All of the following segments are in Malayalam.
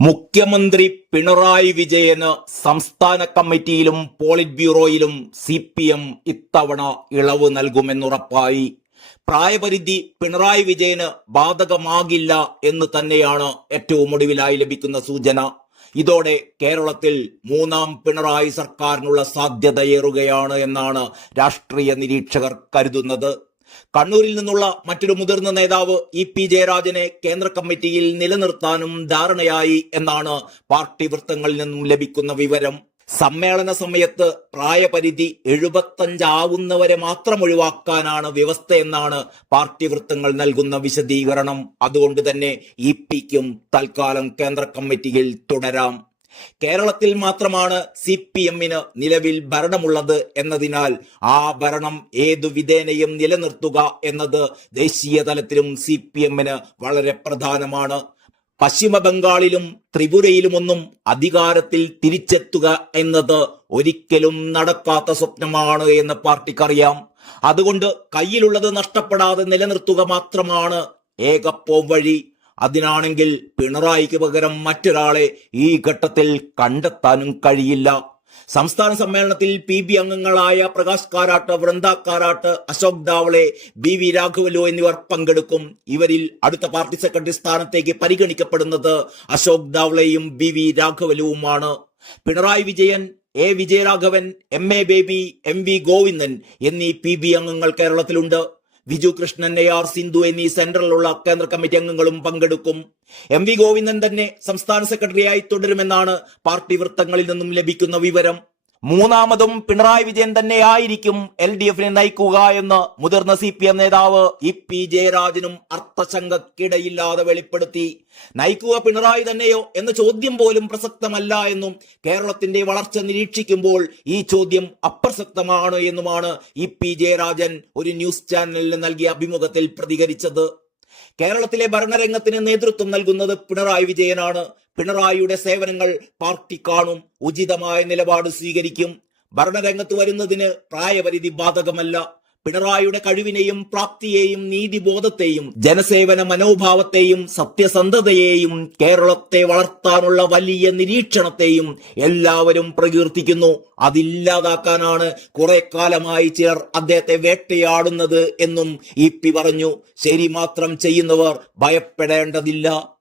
മുഖ്യമന്ത്രി പിണറായി വിജയന് സംസ്ഥാന കമ്മിറ്റിയിലും പോളിറ്റ് ബ്യൂറോയിലും സി പി എം ഇത്തവണ ഇളവ് നൽകുമെന്നുറപ്പായി. പ്രായപരിധി പിണറായി വിജയന് ബാധകമാകില്ല എന്ന് തന്നെയാണ് ഏറ്റവും ഒടുവിലായി ലഭിക്കുന്ന സൂചന. ഇതോടെ കേരളത്തിൽ മൂന്നാം പിണറായി സർക്കാരിനുള്ള സാധ്യതയേറുകയാണ് എന്നാണ് രാഷ്ട്രീയ നിരീക്ഷകർ കരുതുന്നത്. കണ്ണൂരിൽ നിന്നുള്ള മറ്റൊരു മുതിർന്ന നേതാവ് ഇ പി ജയരാജനെ കേന്ദ്ര കമ്മിറ്റിയിൽ നിലനിർത്താനും ധാരണയായി എന്നാണ് പാർട്ടി വൃത്തങ്ങളിൽ നിന്നും ലഭിക്കുന്ന വിവരം. സമ്മേളന സമയത്ത് പ്രായപരിധി എഴുപത്തഞ്ചാവുന്നവരെ മാത്രം ഒഴിവാക്കാനാണ് വ്യവസ്ഥയെന്നാണ് പാർട്ടി വൃത്തങ്ങൾ നൽകുന്ന വിശദീകരണം. അതുകൊണ്ട് തന്നെ ഇ പിക്കും തൽക്കാലം കേന്ദ്ര കമ്മിറ്റിയിൽ തുടരാം. കേരളത്തിൽ മാത്രമാണ് സി പി എമ്മിന് നിലവിൽ ഭരണമുള്ളത് എന്നതിനാൽ ആ ഭരണം ഏതു വിധേനയും നിലനിർത്തുക എന്നത് ദേശീയ തലത്തിലും സി പി എമ്മിന് വളരെ പ്രധാനമാണ്. പശ്ചിമ ബംഗാളിലും ത്രിപുരയിലുമൊന്നും അധികാരത്തിൽ തിരിച്ചെത്തുക എന്നത് ഒരിക്കലും നടക്കാത്ത സ്വപ്നമാണ് എന്ന് പാർട്ടിക്കറിയാം. അതുകൊണ്ട് കയ്യിലുള്ളത് നഷ്ടപ്പെടാതെ നിലനിർത്തുക മാത്രമാണ് ഏകപ്പോ വഴി. അതിനാണെങ്കിൽ പിണറായിക്ക് പകരം മറ്റൊരാളെ ഈ ഘട്ടത്തിൽ കണ്ടെത്താനും കഴിയില്ല. സംസ്ഥാന സമ്മേളനത്തിൽ പി ബി അംഗങ്ങളായ പ്രകാശ് കാരാട്ട് വൃന്ദ കാരാട്ട് അശോക് ദാവളെ ബി വി രാഘവലു എന്നിവർ പങ്കെടുക്കും. ഇവരിൽ അടുത്ത പാർട്ടി സെക്രട്ടറി സ്ഥാനത്തേക്ക് പരിഗണിക്കപ്പെടുന്നത് അശോക് ദാവളെയും B V രാഘവലുവുമാണ്. Pinarayi Vijayan A Vijayaraghavan M A Baby M V Govindan എന്നീ പി ബി അംഗങ്ങൾ കേരളത്തിലുണ്ട്. വിജു കൃഷ്ണൻ എ ആർ സിന്ധു എന്നീ സെൻട്രലിലുള്ള കേന്ദ്ര കമ്മിറ്റി അംഗങ്ങളും പങ്കെടുക്കും. എം വി ഗോവിന്ദൻ തന്നെ സംസ്ഥാന സെക്രട്ടറിയായി തുടരുമെന്നാണ് പാർട്ടി വൃത്തങ്ങളിൽ നിന്നും ലഭിക്കുന്ന വിവരം. മൂന്നാമതും പിണറായി വിജയൻ തന്നെയായിരിക്കും എൽ ഡി എഫിനെ നയിക്കുക എന്ന് മുതിർന്ന സി പി എം നേതാവ് ഇ പി ജയരാജനും അർത്ഥശങ്കക്കിടയില്ലാതെ വെളിപ്പെടുത്തി. നയിക്കുക പിണറായി തന്നെയോ എന്ന ചോദ്യം പോലും പ്രസക്തമല്ല എന്നും കേരളത്തിന്റെ വളർച്ച നിരീക്ഷിക്കുമ്പോൾ ഈ ചോദ്യം അപ്രസക്തമാണ് എന്നുമാണ് ഇ പി ജയരാജൻ ഒരു ന്യൂസ് ചാനലിന് നൽകിയ അഭിമുഖത്തിൽ പ്രതികരിച്ചത്. കേരളത്തിലെ ഭരണരംഗത്തിന് നേതൃത്വം നൽകുന്നത് പിണറായി വിജയനാണ്. പിണറായിയുടെ സേവനങ്ങൾ പാർട്ടി കാണും ഉചിതമായ നിലപാട് സ്വീകരിക്കും. ഭരണരംഗത്ത് വരുന്നതിന് പ്രായപരിധി ബാധകമല്ല. പിണറായിയുടെ കഴിവിനെയും പ്രാപ്തിയെയും നീതിബോധത്തെയും ജനസേവന മനോഭാവത്തെയും സത്യസന്ധതയെയും കേരളത്തെ വളർത്താനുള്ള വലിയ നിരീക്ഷണത്തെയും എല്ലാവരും പ്രകീർത്തിക്കുന്നു. അതില്ലാതാക്കാനാണ് കുറെ കാലമായി ചിലർ അദ്ദേഹത്തെ വേട്ടയാടുന്നത് എന്നും ഇ പി പറഞ്ഞു. ശരി മാത്രം ചെയ്യുന്നവർ ഭയപ്പെടേണ്ടതില്ല.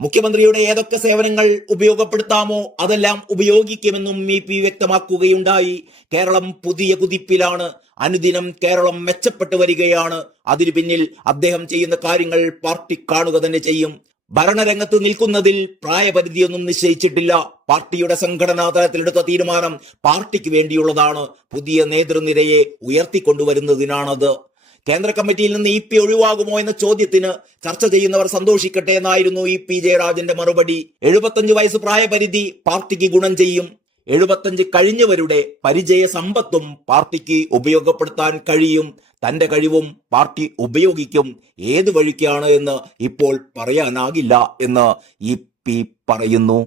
മുഖ്യമന്ത്രിയുടെ ഏതൊക്കെ സേവനങ്ങൾ ഉപയോഗപ്പെടുത്താമോ അതെല്ലാം ഉപയോഗിക്കുമെന്നും ഇ പി വ്യക്തമാക്കുകയുണ്ടായി. കേരളം പുതിയ കുതിപ്പിലാണ്. അനുദിനം കേരളം മെച്ചപ്പെട്ടു വരികയാണ്. അതിനു പിന്നിൽ അദ്ദേഹം ചെയ്യുന്ന കാര്യങ്ങൾ പാർട്ടി കാണുക തന്നെ ചെയ്യും. ഭരണരംഗത്ത് നിൽക്കുന്നതിൽ പ്രായപരിധിയൊന്നും നിശ്ചയിച്ചിട്ടില്ല. പാർട്ടിയുടെ സംഘടനാ തലത്തിലെടുത്ത തീരുമാനം പാർട്ടിക്ക് വേണ്ടിയുള്ളതാണ്. പുതിയ നേതൃനിരയെ ഉയർത്തിക്കൊണ്ടുവരുന്നതിനാണത്. കേന്ദ്ര കമ്മിറ്റിയിൽ നിന്ന് ഇ പി ഒഴിവാകുമോ എന്ന ചോദ്യത്തിന് ചർച്ച ചെയ്യുന്നവർ സന്തോഷിക്കട്ടെ എന്നായിരുന്നു ഇ പി ജയരാജന്റെ മറുപടി. എഴുപത്തഞ്ച് വയസ്സ് പ്രായപരിധി പാർട്ടിക്ക് ഗുണം ചെയ്യും. എഴുപത്തഞ്ച് കഴിഞ്ഞവരുടെ പരിചയ സമ്പത്തും പാർട്ടിക്ക് ഉപയോഗപ്പെടുത്താൻ കഴിയും. തന്റെ കഴിവും പാർട്ടി ഉപയോഗിക്കും. ഏത് വഴിക്കാണ് എന്ന് ഇപ്പോൾ പറയാനാകില്ല എന്ന് ഇ പി പറയുന്നു.